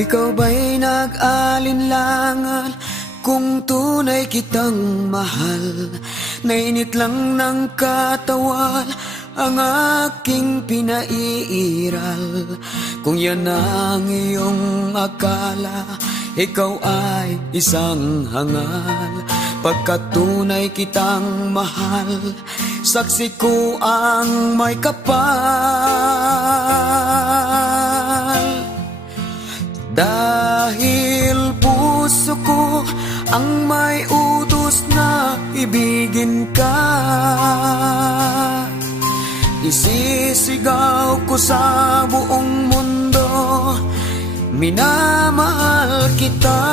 Ikaw ba'y nag-alinlangan kung tunay kitang mahal? Nainit lang ng katawan ang aking pinaiiral. Kung yan ang iyong akala, ikaw ay isang hangal. Pagkat tunay kitang mahal, saksi ko ang may kapal. Dahil puso ko ang may utos na ibigin ka, isisigaw ko sa buong mundo, minamahal kita.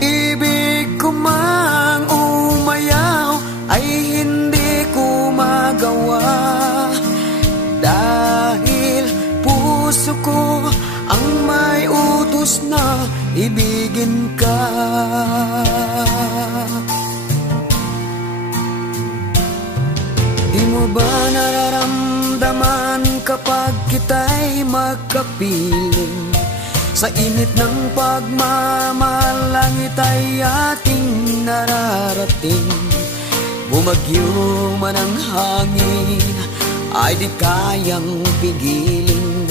Ibig ko mang umayaw ay hindi ko magawa, dahil puso ko ang may utos na ibigin ka. Di mo ba nararamdaman kapag kita'y magkapiling? Sa init ng pagmamahal, langit ay ating nararating. Bumagyo man ang hangin, ay di kayang pigilin.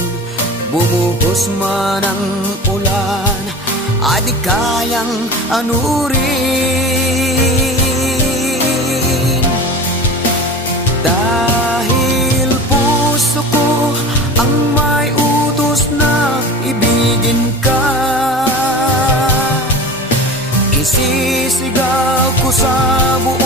Bumuhos man ang ulan, ay di kayang anurin. Dahil puso ko ang may utos na ibigin ka, isisigaw ko sa buong